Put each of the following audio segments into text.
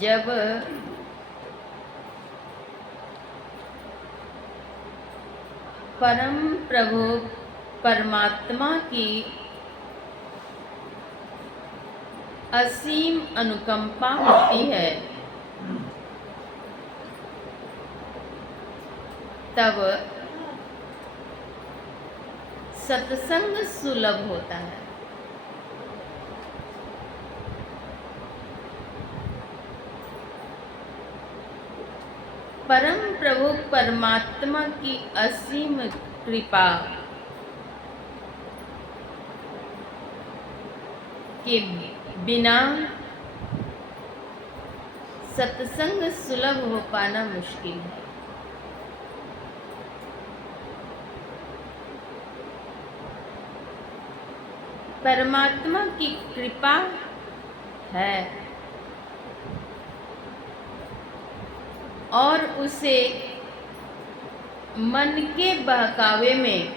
जब परम प्रभु परमात्मा की असीम अनुकंपा होती है, तब सत्संग सुलभ होता है। परम प्रभु परमात्मा की असीम कृपा के बिना सत्संग सुलभ हो पाना मुश्किल है। परमात्मा की कृपा है और उसे मन के बहकावे में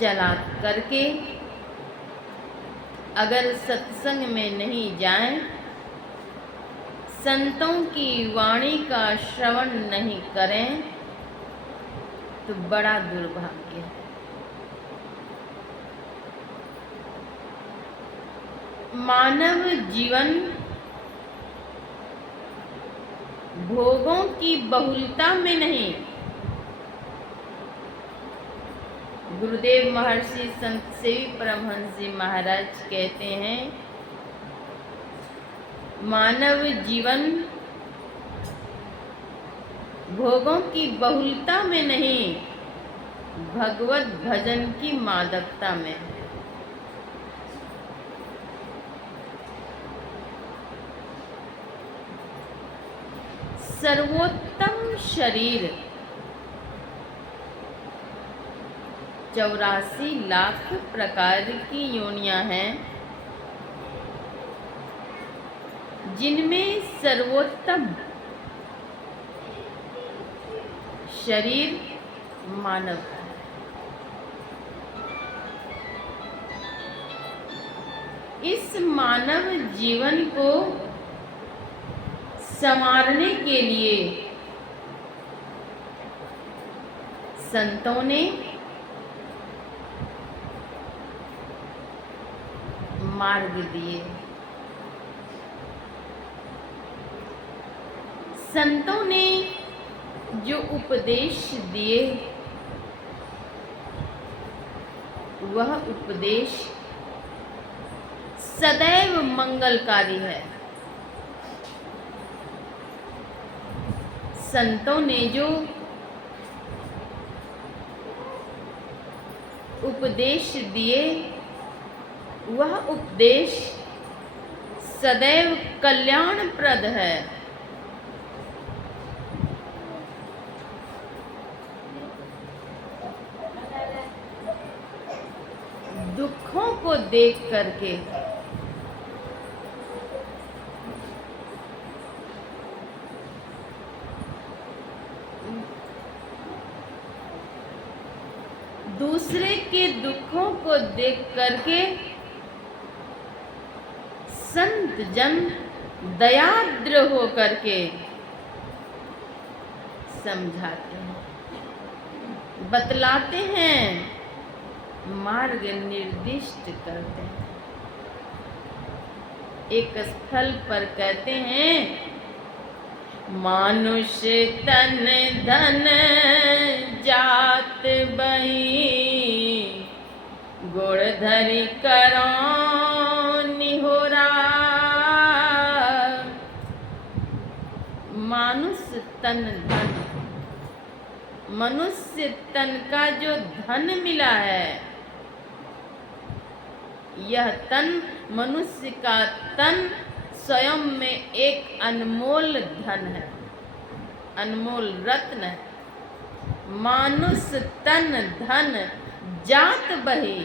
चला करके अगर सत्संग में नहीं जाएं, संतों की वाणी का श्रवण नहीं करें, तो बड़ा दुर्भाग्य है। मानव जीवन भोगों की बहुलता में नहीं, गुरुदेव महर्षि संत सेवी परमहंस जी महाराज कहते हैं, मानव जीवन भोगों की बहुलता में नहीं, भगवत भजन की मादकता में है। सर्वोत्तम शरीर 84 लाख प्रकार की योनियां हैं, जिनमें सर्वोत्तम शरीर मानव है। इस मानव जीवन को संवारने के लिए संतों ने मार्ग दिए। संतों ने जो उपदेश दिए, वह उपदेश सदैव मंगलकारी है। संतों ने जो उपदेश दिए, वह उपदेश सदैव कल्याणप्रद है। दुखों को देख करके दूसरे के दुखों को देख करके संत जन दयाद्र हो करके समझाते हैं, बतलाते हैं, मार्ग निर्दिष्ट करते हैं। एक स्थल पर कहते हैं, मानुष तन धन जात बही, गुण धरि करो निहोरा। मानुष तन धन, मनुष्य तन का जो धन मिला है, यह तन, मनुष्य का तन स्वयं में एक अनमोल धन है, अनमोल रत्न है। मानुष तन धन जात बही,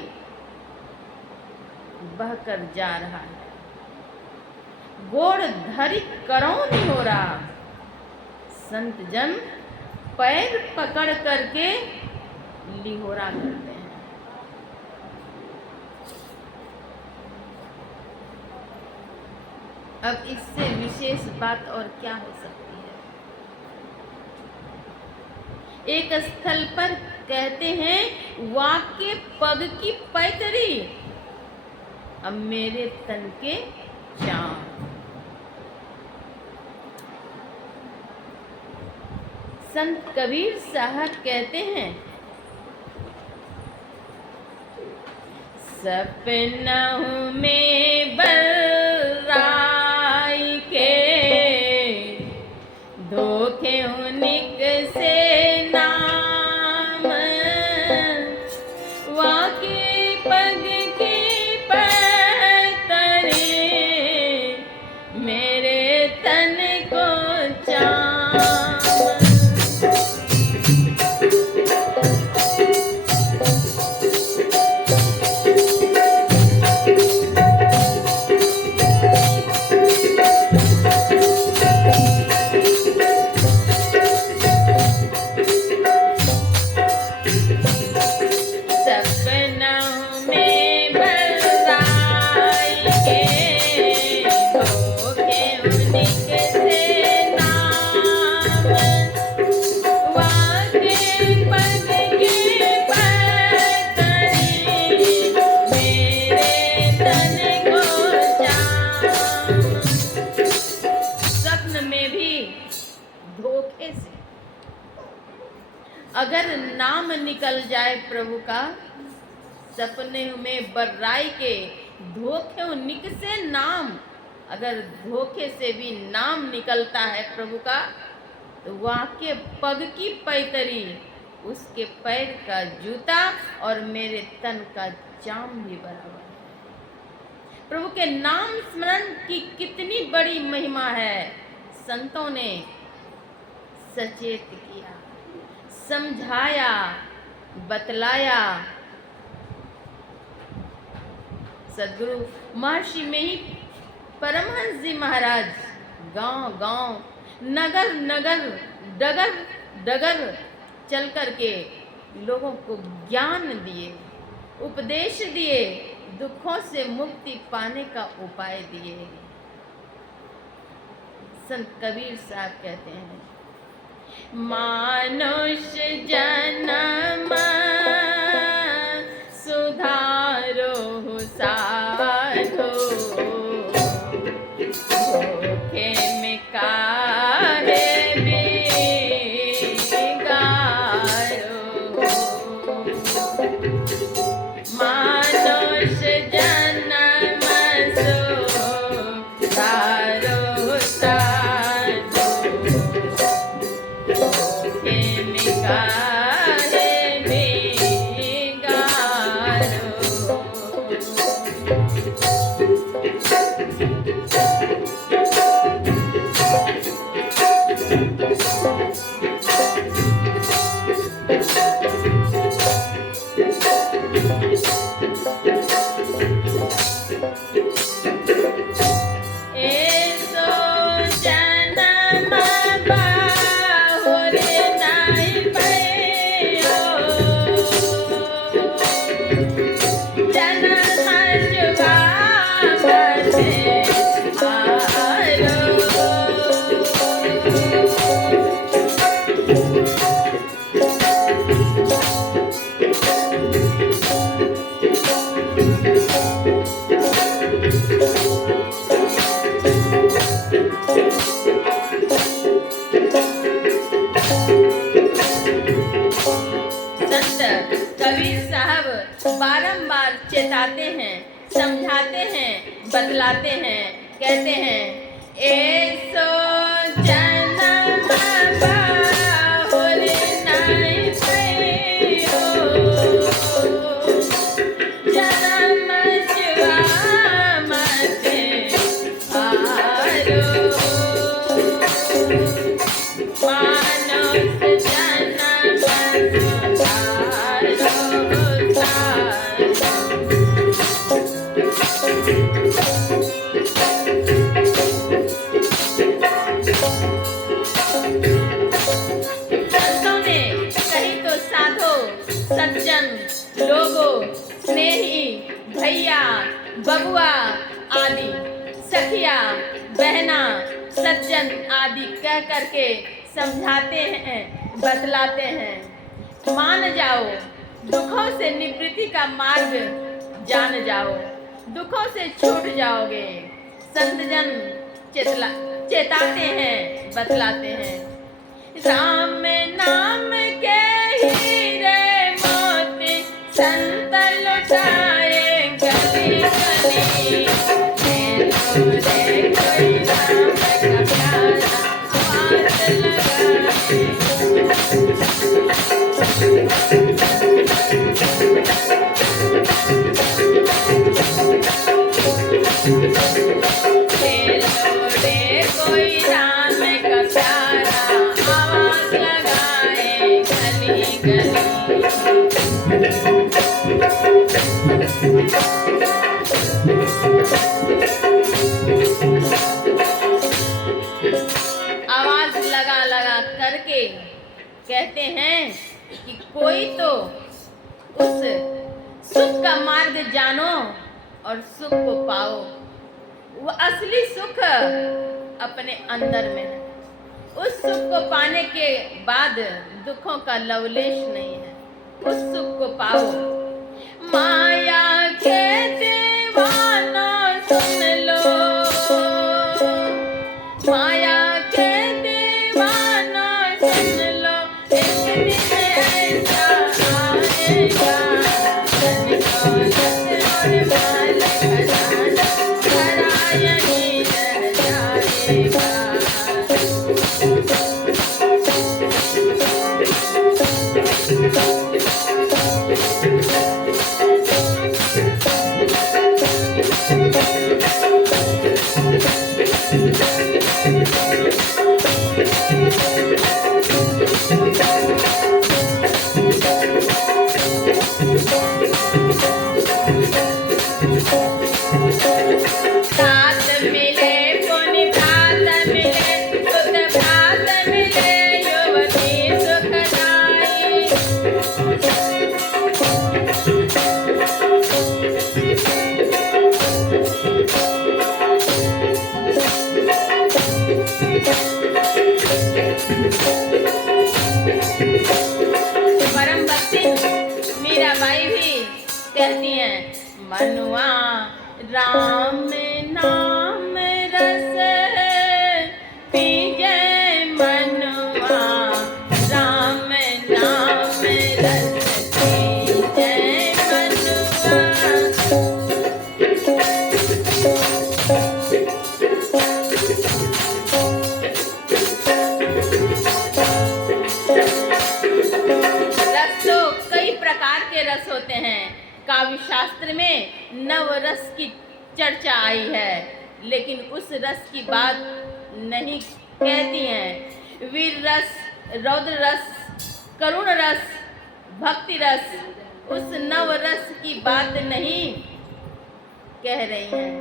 बहकर जा रहा है। गोड़ धरि करो निहोरा, संत जन पैर पकड़ करके लिहोरा करते हैं। अब इससे विशेष बात और क्या हो सकती है। एक स्थल पर कहते हैं वाक्य पग की पैतरी, अब मेरे तन के चाम। संत कबीर साहब कहते हैं सपनों में बर्राई के धोखे उनिक से नाम, वाके पग की पैतरी मेरे तन को चाम। अगर नाम निकल जाए प्रभु का, सपने में बर्राई के धोखे निक से नाम, अगर धोखे से भी नाम निकलता है प्रभु का, तो वाके पग की पैतरी, उसके पैर का जूता और मेरे तन का जाम भी बराबर है। प्रभु के नाम स्मरण की कितनी बड़ी महिमा है, संतों ने सचेत किया, समझाया, बतलाया। सदगुरु महर्षि में ही परमहंस जी महाराज गांव गांव, नगर नगर, डगर डगर चल करके लोगों को ज्ञान दिए, उपदेश दिए, दुखों से मुक्ति पाने का उपाय दिए। संत कबीर साहब कहते हैं मानुष जन्म सुधारो साधो, धोखे में काहे बिगाड़ो। मानुष जन्म सुधारो साधो, कबीर साहब बारंबार चेताते हैं, समझाते हैं, बतलाते हैं, कहते हैं ऐसो जन्म बाहुर नहीं भयो, जन्म जुआ मते आरो। मानुष जन्म सज्जन लोगों, स्नेही, भैया, बबुआ आदि, सखिया, बहना, सज्जन आदि कह करके समझाते हैं, बतलाते हैं। मान जाओ, दुखों से निवृत्ति का मार्ग जान जाओ, दुखों से छूट जाओगे। संतजन चेताते हैं, बतलाते हैं। राम नाम के हीरे मोती संत लुटाए गली गली। रे कोई राम का प्यारा हाथ लगाए। कोई राम का प्यारा आवाज लगाए गली गली। आवाज लगा लगा करके कहते हैं कि कोई तो उस सुख का मार्ग जानो और सुख को पाओ। वो असली सुख अपने अंदर में है। उस सुख को पाने के बाद दुखों का लवलेश नहीं है। उस सुख को पाओ। माया के दीवाना सुन लो, माया के दीवाना सुन लो, एक दिन ऐसा आएगा तनिको रस और माल खजाना हराया ही रह जाएगा। परम भक्ति मीराबाई भी कहती हैं, मनुआ राम नाम रस पीजे, मनुआ राम नाम रस पीजे, मनुआ। रस होते हैं। काव्य शास्त्र में नव रस की चर्चा आई है, लेकिन उस रस की बात नहीं कहती हैं। वीर रस, रौद्र रस, करुण रस, भक्ति रस, उस नव रस की बात नहीं कह रही हैं।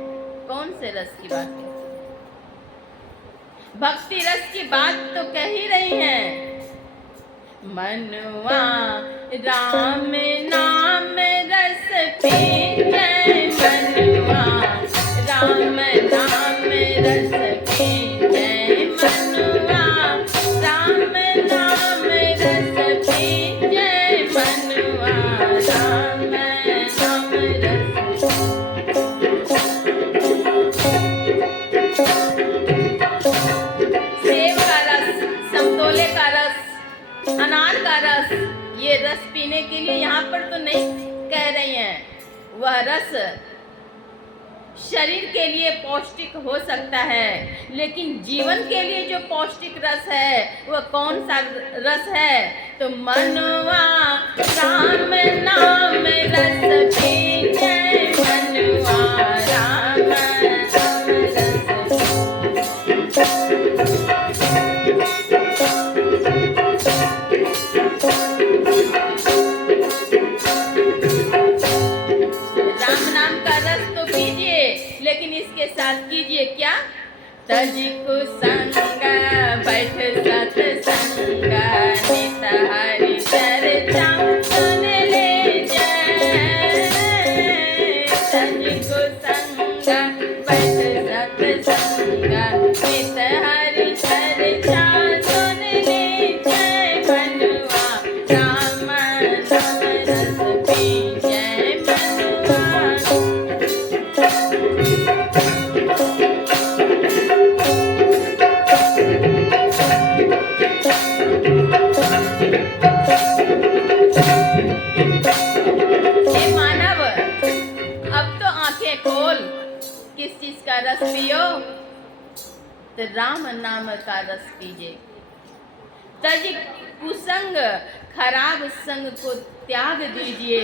कौन से रस की बात कह रही हैं? भक्ति रस की बात तो कह ही रही हैं। मनुआ राम नाम रस पीजे, मनुआ राम नाम रस पीजे, मनुआ राम नाम रस पीजे, मनुआ राम नाम रस। सेब का रस, समतोले का रस, अनार का रस, ये रस पीने के लिए यहाँ पर तो नहीं कह रही हैं। वह रस शरीर के लिए पौष्टिक हो सकता है, लेकिन जीवन के लिए जो पौष्टिक रस है वह कौन सा रस है? तो मनुआ राम नाम रस पीजे, मनुआ राम नाम साथ कीजिए क्या? तजिको संगा बैठ सत संगा, नित हरि चर्चा सुन ले जय। तजिको संगा बैठ सत संगा, का रस पियो तो राम नाम का रस पीजिए। तज कुसंग खराब संग को त्याग दीजिए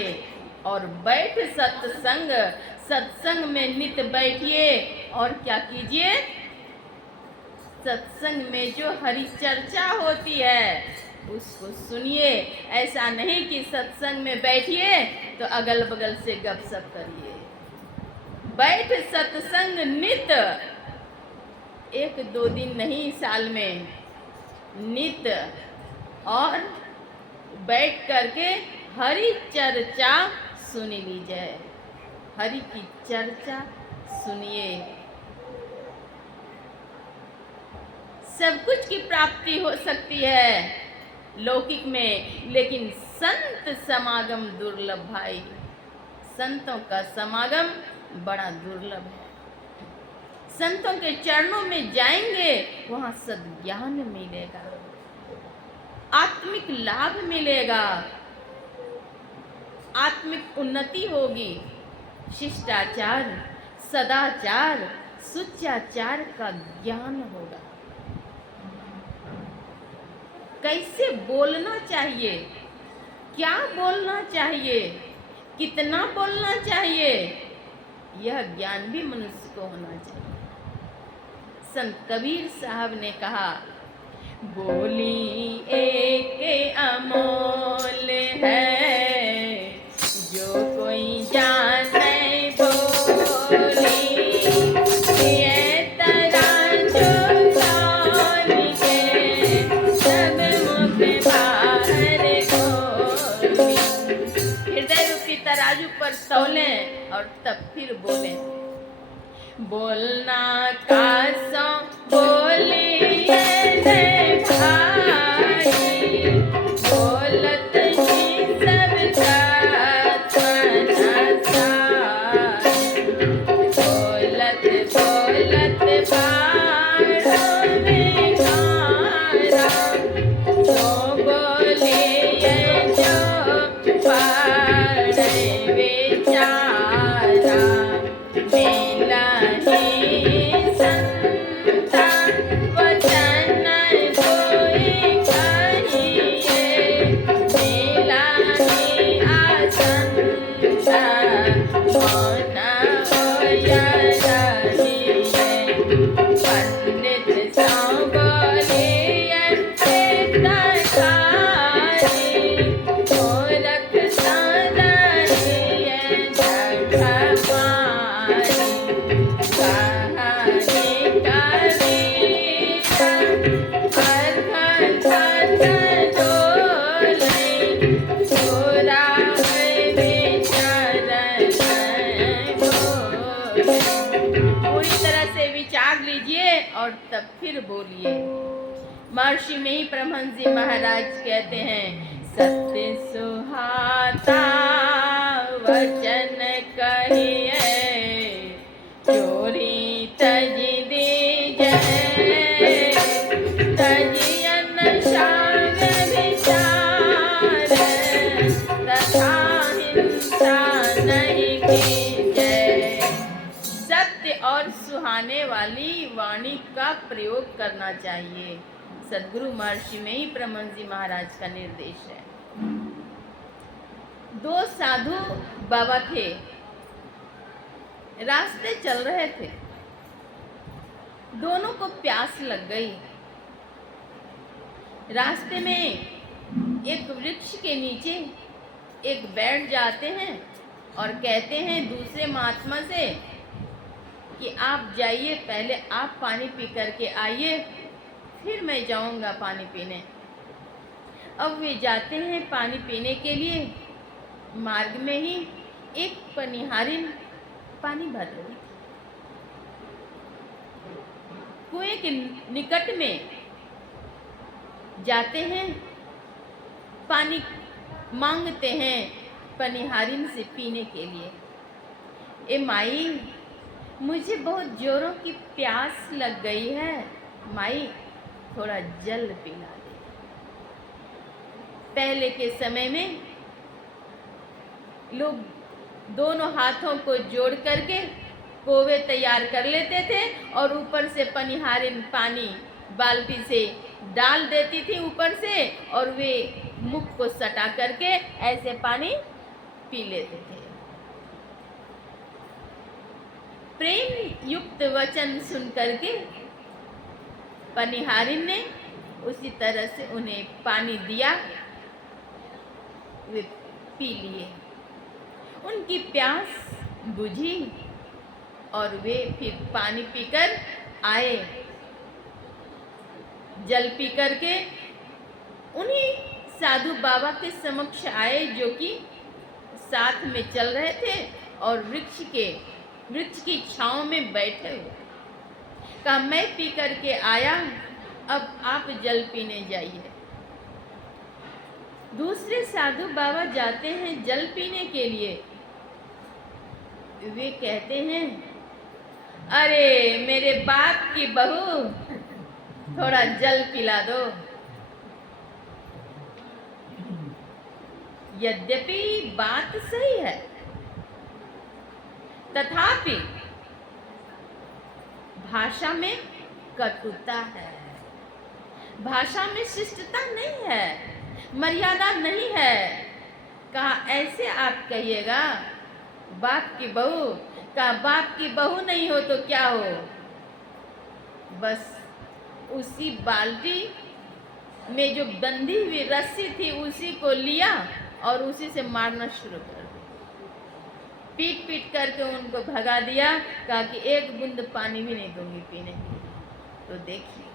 और बैठ सत्संग, सत्संग में नित बैठिए और क्या कीजिए, सत्संग में जो हरि चर्चा होती है उसको सुनिए। ऐसा नहीं कि सत्संग में बैठिए तो अगल बगल से गपशप करिए। बैठ सत्संग नित, एक दो दिन नहीं, साल में नित, और बैठ करके हरि चर्चा सुन लीजिए। हरि की चर्चा सुनिए। सब कुछ की प्राप्ति हो सकती है लौकिक में, लेकिन संत समागम दुर्लभ भाई। संतों का समागम बड़ा दुर्लभ है। संतों के चरणों में जाएंगे, वहां सद्ज्ञान मिलेगा, आत्मिक लाभ मिलेगा, आत्मिक उन्नति होगी, शिष्टाचार, सदाचार, सुचाचार का ज्ञान होगा। कैसे बोलना चाहिए, क्या बोलना चाहिए, कितना बोलना चाहिए, यह ज्ञान भी मनुष्य को होना चाहिए। संत कबीर साहब ने कहा, बोली एक अमोल है, जो कोई जाने बोली, ये तराजू तौल के सब मुख बाहर खोली। हृदय रूपी तराजू पर तौलें और तब फिर बोलें। बोलना कासो बोलिए रे भाई, बोलत ही सबका मन साई, बोलत बोलत बारों में गारा, तो बोलिए जो पाड़े बेचारा, मेला ही संता वचन कोई कहिए, मेला ही आसंता मौन होया रहिए, पंडित सौ बोलिए हितकारी, मूरख सौ रहिए जग मारी। कहानी कबीरा हर घर घर डोले, छोरा है बेचारा बोले। पूरी तरह से विचार लीजिए और तब फिर बोलिए। महर्षि में ही परमहंस जी महाराज कहते हैं, सत्य सुहाता वचन कहिए, चोरी तज दीजिए, तजियन शाग विचार, तथा हिंसा नहीं कीजिए। सत्य और सुहाने वाली वाणी का प्रयोग करना चाहिए। सद्गुरु महर्षि में ही परमहंस जी महाराज का निर्देश है। दो साधु बाबा थे, रास्ते चल रहे थे, दोनों को प्यास लग गई। रास्ते में एक वृक्ष के नीचे एक बैठ जाते हैं और कहते हैं दूसरे महात्मा से कि आप जाइए, पहले आप पानी पी करके आइए, फिर मैं जाऊंगा पानी पीने। अब वे जाते हैं पानी पीने के लिए। मार्ग में ही एक पनिहारिन पानी भर रही थी। कुएं के निकट में जाते हैं, पानी मांगते हैं पनिहारिन से पीने के लिए। ए माई, मुझे बहुत जोरों की प्यास लग गई है, माई थोड़ा जल पिला दे। पहले के समय में लोग दोनों हाथों को जोड़ करके कोवे तैयार कर लेते थे और ऊपर से पनिहारिन पानी बाल्टी से डाल देती थी ऊपर से, और वे मुख को सटा करके ऐसे पानी पी लेते थे। प्रेम युक्त वचन सुन करके पनिहारिन ने उसी तरह से उन्हें पानी दिया, वे पी लिए। उनकी प्यास बुझी और वे फिर पानी पीकर आए। जल पी करके उन्हीं साधु बाबा के समक्ष आए जो कि साथ में चल रहे थे और वृक्ष की छांव में बैठे हुए। कहा, मैं पी करके आया, अब आप जल पीने जाइए। दूसरे साधु बाबा जाते हैं जल पीने के लिए। वे कहते हैं, अरे मेरे बाप की बहू, थोड़ा जल पिला दो। यद्यपि बात सही है, तथापि भाषा में कटुता है, भाषा में शिष्टता नहीं है, मर्यादा नहीं है। कहा, ऐसे आप कहिएगा बाप की बहू? कहा, बाप की बहू नहीं हो तो क्या हो? बस उसी बाल्टी में जो बंधी हुई रस्सी थी उसी को लिया और उसी से मारना शुरू कर दिया। पीट पीट करके उनको भगा दिया। कहा कि एक बूंद पानी भी नहीं दूंगी पीने के लिए। तो देखिए,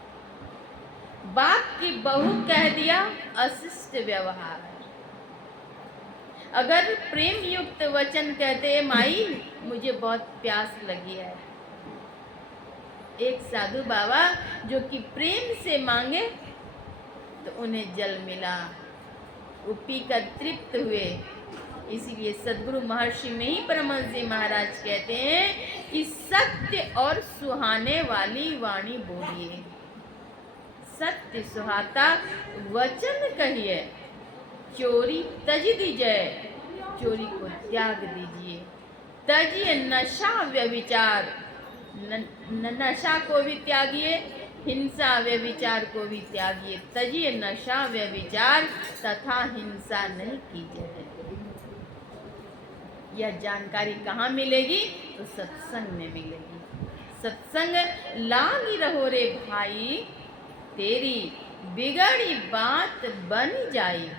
बाप की बहू कह दिया, अशिष्ट व्यवहार। अगर प्रेम युक्त वचन कहते, माई मुझे बहुत प्यास लगी है, एक साधु बाबा जो कि प्रेम से मांगे तो उन्हें जल मिला, वो पीकर तृप्त हुए। इसीलिए सद्गुरु महर्षि में ही परमहंस जी महाराज कहते हैं कि सत्य और सुहाने वाली वाणी बोलिए, सत्य सुहाता वचन कहिए, चोरी तज दीजिए, चोरी को त्याग दीजिए। तजिए नशा व्यभिचार, नशा को भी त्यागिए, हिंसा व्यभिचार को भी त्यागिए। तजिए नशा व्यभिचार तथा हिंसा नहीं कीजिए। यह जानकारी कहाँ मिलेगी? तो सत्संग में मिलेगी। सत्संग लागी रहो रे भाई, तेरी बिगड़ी बात बन जाई।